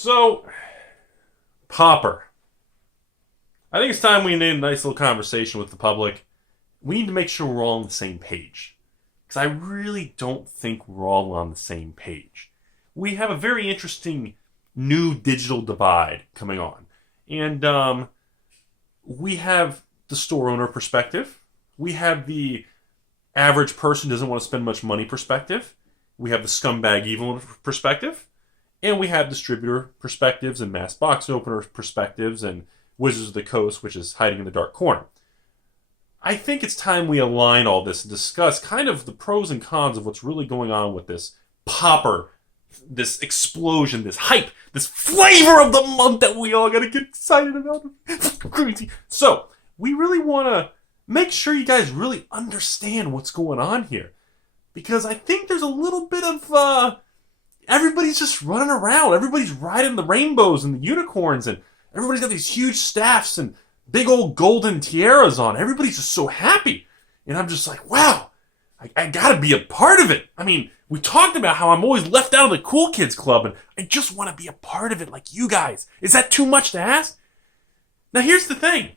So, Pauper. I think it's time we need a nice little conversation with the public. We need to make sure we're all on the same page. Because I really don't think we're all on the same page. We have a very interesting new digital divide coming on. And we have the store owner perspective. We have the average person doesn't want to spend much money perspective. We have the scumbag evil perspective. And we have distributor perspectives and mass box opener perspectives and Wizards of the Coast, which is hiding in the dark corner. I think it's time we align all this and discuss kind of the pros and cons of what's really going on with this Pauper, this explosion, this hype, this flavor of the month that we all gotta get excited about. Crazy. So, we really want to make sure you guys really understand what's going on here. Because I think there's a little bit of, everybody's just running around. Everybody's riding the rainbows and the unicorns, and everybody's got these huge staffs and big old golden tiaras on. Everybody's just so happy. And I'm just like, wow, I gotta be a part of it. I mean, we talked about how I'm always left out of the cool kids club, and I just want to be a part of it like you guys. Is that too much to ask? Now, here's the thing.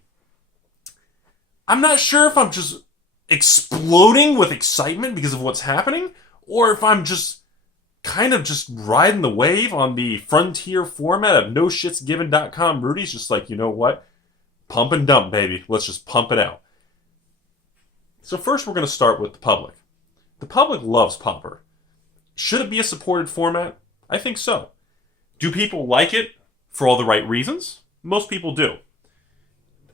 I'm not sure if I'm just exploding with excitement because of what's happening, or if I'm just kind of just riding the wave on the frontier format of noshitsgiven.com. Rudy's just like, you know what? Pump and dump, baby. Let's just pump it out. So first we're going to start with the public. The public loves Pauper. Should it be a supported format? I think so. Do people like it for all the right reasons? Most people do.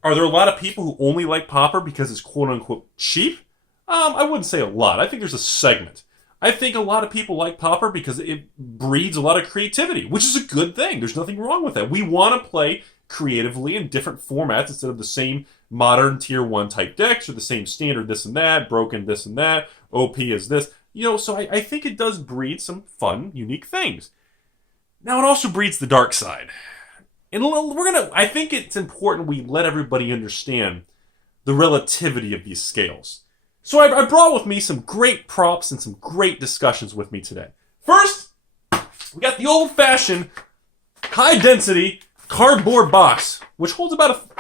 Are there a lot of people who only like Pauper because it's quote-unquote cheap? I wouldn't say a lot. I think there's a segment. I think a lot of people like Pauper because it breeds a lot of creativity, which is a good thing. There's nothing wrong with that. We want to play creatively in different formats instead of the same modern tier 1 type decks or the same standard this and that, broken this and that, OP is this. So I think it does breed some fun, unique things. Now, it also breeds the dark side. And I think it's important we let everybody understand the relativity of these scales. So I brought with me some great props and some great discussions with me today. First, we got the old-fashioned, high-density cardboard box, which holds about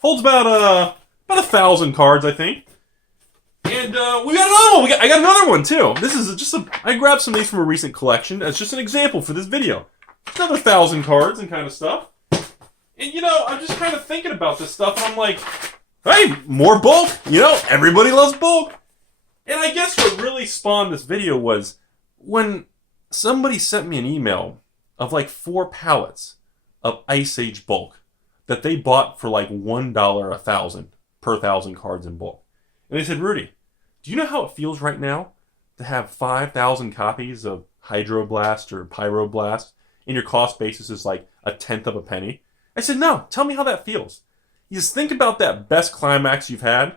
1,000 cards, I think. And we got another one. I got another one too. This is I grabbed some of these from a recent collection. That's just an example for this video. Another 1,000 cards and kind of stuff. And I'm just kind of thinking about this stuff, and I'm like, hey, more bulk. Everybody loves bulk. And I guess what really spawned this video was when somebody sent me an email of like 4 pallets of Ice Age bulk that they bought for like $1 1,000 per 1,000 cards in bulk. And they said, Rudy, do you know how it feels right now to have 5,000 copies of Hydroblast or Pyroblast and your cost basis is like a tenth of a penny? I said, no, tell me how that feels. You just think about that best climax you've had,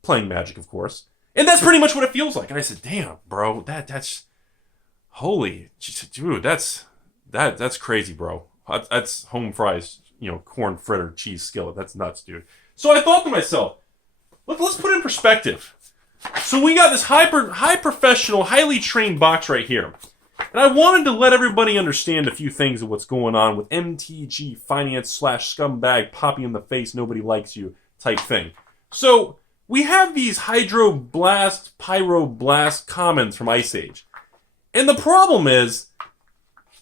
playing Magic, of course, and that's pretty much what it feels like. And I said, damn, bro, that's holy, dude, that's crazy, bro. That's home fries, corn fritter, cheese skillet. That's nuts, dude. So I thought to myself, let's put it in perspective. So we got this high professional, highly trained box right here. And I wanted to let everybody understand a few things of what's going on with MTG finance / scumbag poppy in the face, nobody likes you type thing. So we have these Hydroblast, Pyroblast commons from Ice Age. And the problem is,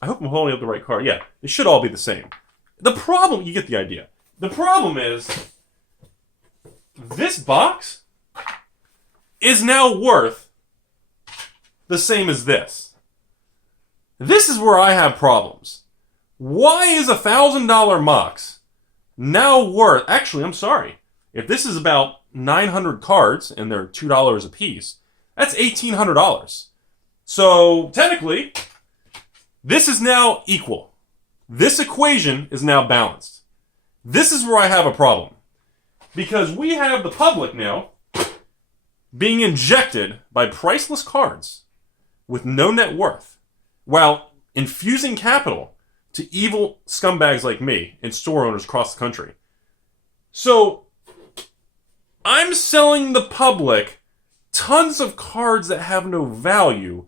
I hope I'm holding up the right card. Yeah, they should all be the same. The problem, you get the idea. The problem is, this box is now worth the same as this. This is where I have problems. Why is a $1,000 Mox now worth... Actually, I'm sorry. If this is about 900 cards and they're $2 a piece, that's $1,800. So, technically, this is now equal. This equation is now balanced. This is where I have a problem. Because we have the public now being injected by priceless cards with no net worth, while infusing capital to evil scumbags like me and store owners across the country. So, I'm selling the public tons of cards that have no value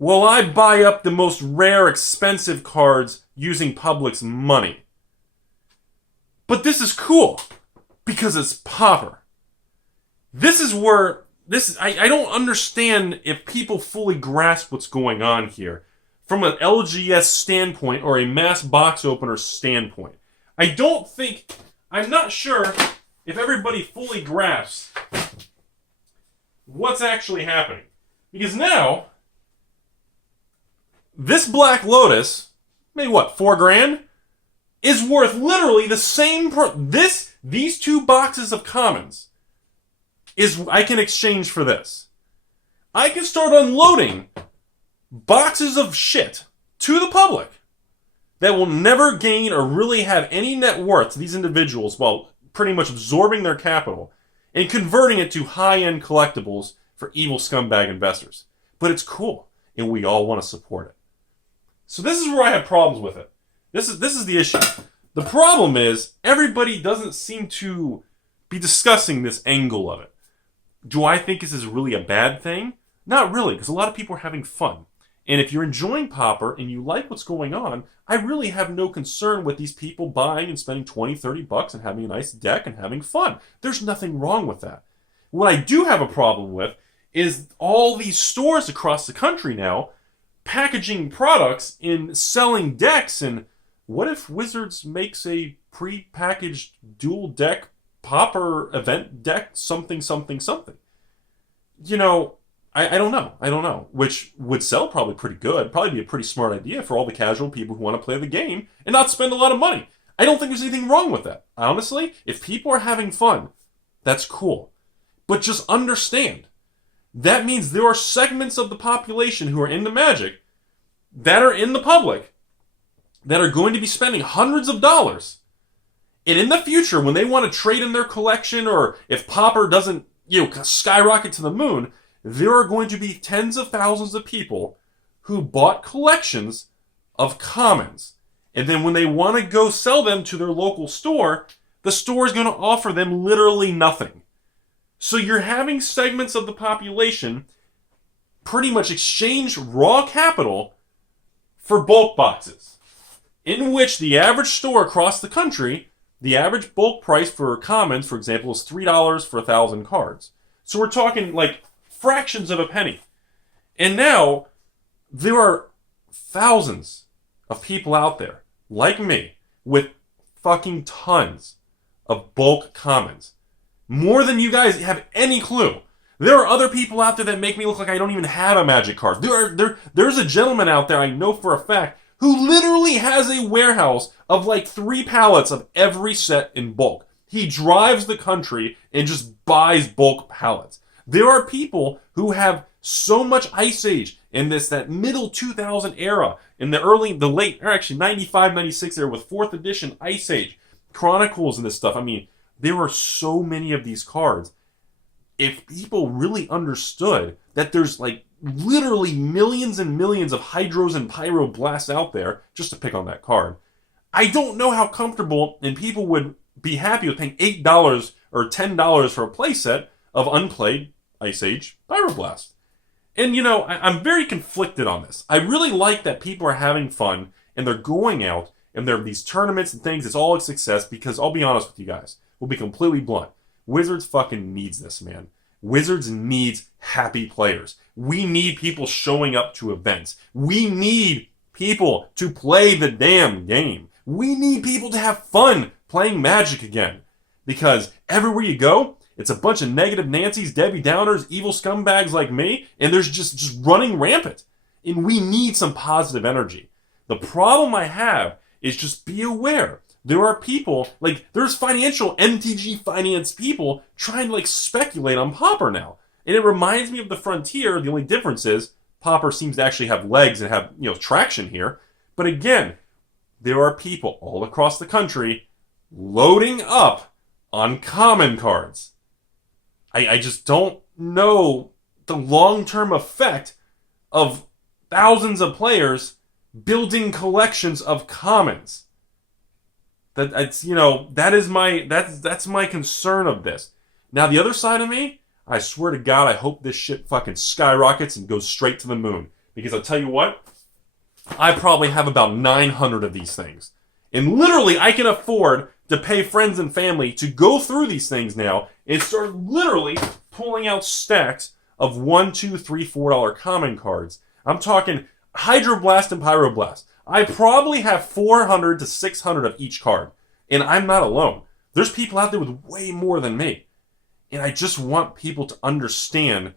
Well, I buy up the most rare, expensive cards using public's money. But this is cool because it's Pauper. This is where I don't understand if people fully grasp what's going on here from an LGS standpoint or a mass box opener standpoint. I'm not sure if everybody fully grasps what's actually happening. Because now, this Black Lotus, maybe what, $4,000? Is worth literally the same these two boxes of commons I can exchange for this. I can start unloading boxes of shit to the public that will never gain or really have any net worth to these individuals while pretty much absorbing their capital and converting it to high-end collectibles for evil scumbag investors. But it's cool, and we all want to support it. So this is where I have problems with it. This is the issue. The problem is everybody doesn't seem to be discussing this angle of it. Do I think this is really a bad thing? Not really, because a lot of people are having fun. And if you're enjoying Pauper and you like what's going on, I really have no concern with these people buying and spending $20-$30 and having a nice deck and having fun. There's nothing wrong with that. What I do have a problem with is all these stores across the country now packaging products and selling decks. And what if Wizards makes a pre-packaged dual deck Pauper event deck something? You know, I don't know. Which would sell probably pretty good. Probably be a pretty smart idea for all the casual people who want to play the game and not spend a lot of money. I don't think there's anything wrong with that. Honestly, if people are having fun, that's cool. But just understand, that means there are segments of the population who are into Magic that are in the public that are going to be spending hundreds of dollars. And in the future, when they want to trade in their collection, or if Pauper doesn't, skyrocket to the moon, there are going to be tens of thousands of people who bought collections of commons. And then when they want to go sell them to their local store, the store is going to offer them literally nothing. So you're having segments of the population pretty much exchange raw capital for bulk boxes, in which the average store across the country, the average bulk price for commons, for example, is $3 for 1,000 cards. So we're talking like fractions of a penny. And now there are thousands of people out there like me with fucking tons of bulk commons. More than you guys have any clue. There are other people out there that make me look like I don't even have a Magic card. There's a gentleman out there I know for a fact who literally has a warehouse of like 3 pallets of every set in bulk. He drives the country and just buys bulk pallets. There are people who have so much Ice Age in that middle 2000 era, in the late, or actually 95, 96 era with 4th edition Ice Age, Chronicles and this stuff. I mean, there are so many of these cards. If people really understood that there's like literally millions and millions of Hydros and Pyroblasts out there, just to pick on that card, I don't know how comfortable and people would be happy with paying $8 or $10 for a playset of unplayed Ice Age Pyroblast. And I'm very conflicted on this. I really like that people are having fun and they're going out and there are these tournaments and things. It's all a success because I'll be honest with you guys. We'll be completely blunt. Wizards fucking needs this, man. Wizards needs happy players. We need people showing up to events. We need people to play the damn game. We need people to have fun playing Magic again. Because everywhere you go, it's a bunch of negative Nancys, Debbie Downers, evil scumbags like me, and there's just running rampant. And we need some positive energy. The problem I have is just be aware. There are people, there's financial MTG finance people trying to, speculate on Pauper now. And it reminds me of the Frontier. The only difference is Pauper seems to actually have legs and have, traction here. But again, there are people all across the country loading up on common cards. I just don't know the long-term effect of thousands of players building collections of commons. That's my concern of this. Now the other side of me, I swear to God, I hope this shit fucking skyrockets and goes straight to the moon. Because I'll tell you what, I probably have about 900 of these things. And literally, I can afford to pay friends and family to go through these things now and start literally pulling out stacks of $1, $2, $3, $4 common cards. I'm talking Hydroblast and Pyroblast. I probably have 400 to 600 of each card. And I'm not alone. There's people out there with way more than me. And I just want people to understand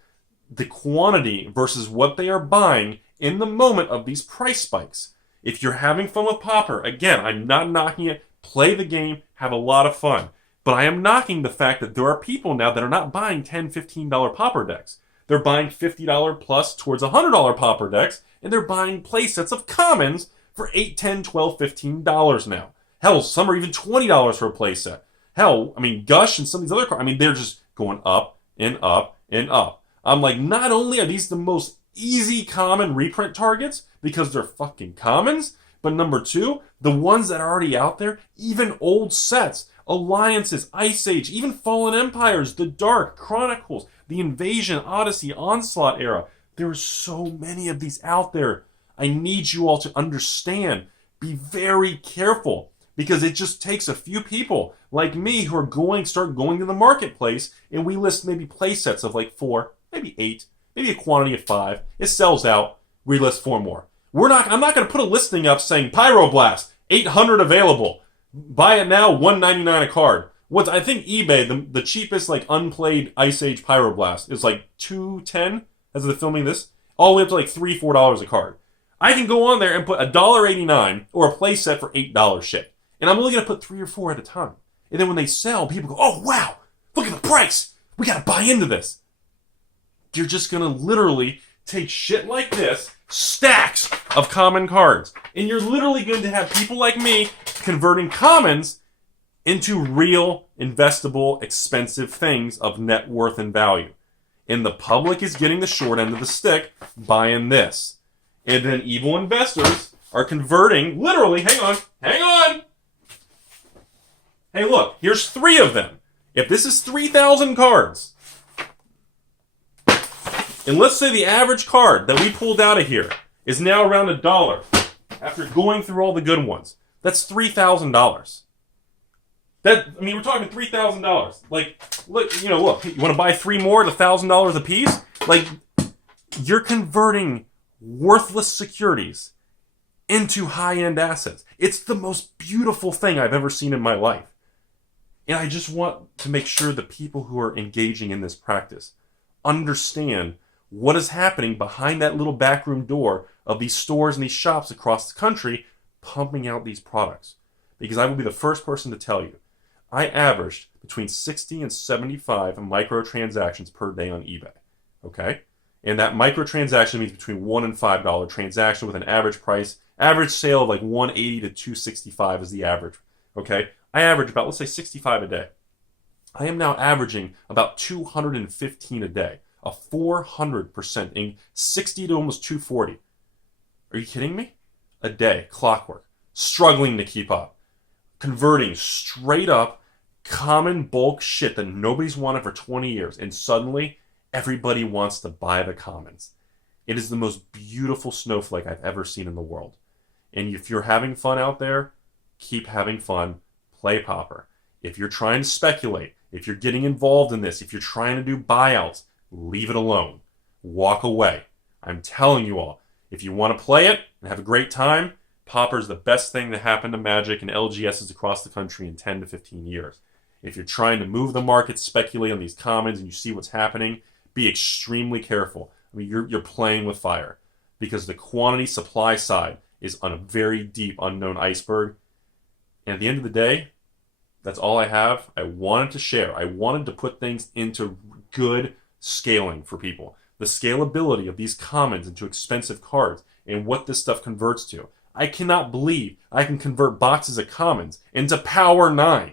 the quantity versus what they are buying in the moment of these price spikes. If you're having fun with Pauper, again, I'm not knocking it. Play the game, have a lot of fun. But I am knocking the fact that there are people now that are not buying $10, $15 Pauper decks. They're buying $50 plus towards $100 Pauper decks, and they're buying play sets of commons for $8, $10, $12, $15 now. Hell, some are even $20 for a play set. Hell, I mean, Gush and some of these other cards, I mean, they're just going up and up and up. I'm like, not only are these the most easy common reprint targets because they're fucking commons, but number two, the ones that are already out there, even old sets, Alliances, Ice Age, even Fallen Empires, The Dark, Chronicles, the Invasion, Odyssey, Onslaught era. There are so many of these out there. I need you all to understand. Be very careful. Because it just takes a few people like me who are start going to the marketplace, and we list maybe play sets of like 4, maybe 8, maybe a quantity of 5. It sells out. We list 4 more. I'm not going to put a listing up saying Pyroblast, 800 available. Buy it now, $199 a card. I think eBay, the cheapest like unplayed Ice Age Pyroblast is like $210 as of filming this, all the way up to like $3, $4 a card. I can go on there and put $1.89 or a play set for $8 shit. And I'm only going to put 3 or 4 at a time. And then when they sell, people go, oh, wow, look at the price. We got to buy into this. You're just going to literally take shit like this, stacks of common cards. And you're literally going to have people like me converting commons into real, investable, expensive things of net worth and value. And the public is getting the short end of the stick buying this. And then evil investors are converting, literally, hang on. Hey, look, here's 3 of them. If this is 3,000 cards, and let's say the average card that we pulled out of here is now around $1 after going through all the good ones, that's $3,000. We're talking $3,000. Like, look, you want to buy 3 more at $1,000 a piece? Like, you're converting worthless securities into high-end assets. It's the most beautiful thing I've ever seen in my life. And I just want to make sure the people who are engaging in this practice understand what is happening behind that little backroom door of these stores and these shops across the country pumping out these products. Because I will be the first person to tell you, I averaged between 60 and 75 microtransactions per day on eBay. Okay? And that microtransaction means between $1 and $5 transaction with an average sale of like $180 to $265 is the average. Okay? I average about, let's say, 65 a day. I am now averaging about 215 a day, a 400% in 60 to almost 240. Are you kidding me? A day, clockwork, struggling to keep up, converting straight up common bulk shit that nobody's wanted for 20 years, and suddenly everybody wants to buy the commons. It is the most beautiful snowflake I've ever seen in the world. And if you're having fun out there, keep having fun. Play Pauper. If you're trying to speculate, if you're getting involved in this, if you're trying to do buyouts, leave it alone. Walk away. I'm telling you all, if you want to play it and have a great time, Pauper is the best thing to happen to Magic and LGSs across the country in 10 to 15 years. If you're trying to move the market, speculate on these commons, and you see what's happening, be extremely careful. I mean, you're playing with fire because the quantity supply side is on a very deep unknown iceberg. And at the end of the day, that's all I have. I wanted to share. I wanted to put things into good scaling for people. The scalability of these commons into expensive cards and what this stuff converts to. I cannot believe I can convert boxes of commons into Power 9.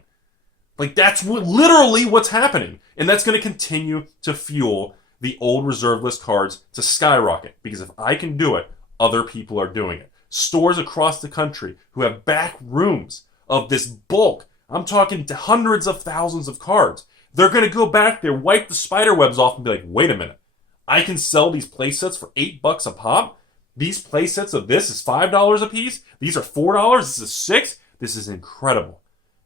Like, that's literally what's happening. And that's going to continue to fuel the old reserve list cards to skyrocket. Because if I can do it, other people are doing it. Stores across the country who have back rooms of this bulk, I'm talking to hundreds of thousands of cards, they're going to go back there, wipe the spider webs off, and be like, wait a minute, I can sell these play sets for $8 a pop? These play sets of this is $5 a piece. These are $4. This is $6. This is incredible.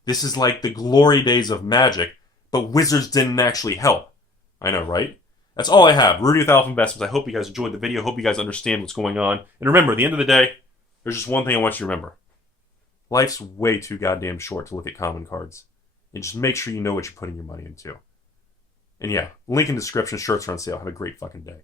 This is like the glory days of Magic, but Wizards didn't actually help. I know, right? That's all I have. Rudy with Alpha Investments. I hope you guys enjoyed the video. Hope you guys understand what's going on. And remember, at the end of the day, there's just one thing I want you to remember. Life's way too goddamn short to look at common cards. And just make sure you know what you're putting your money into. And yeah, link in the description. Shirts are on sale. Have a great fucking day.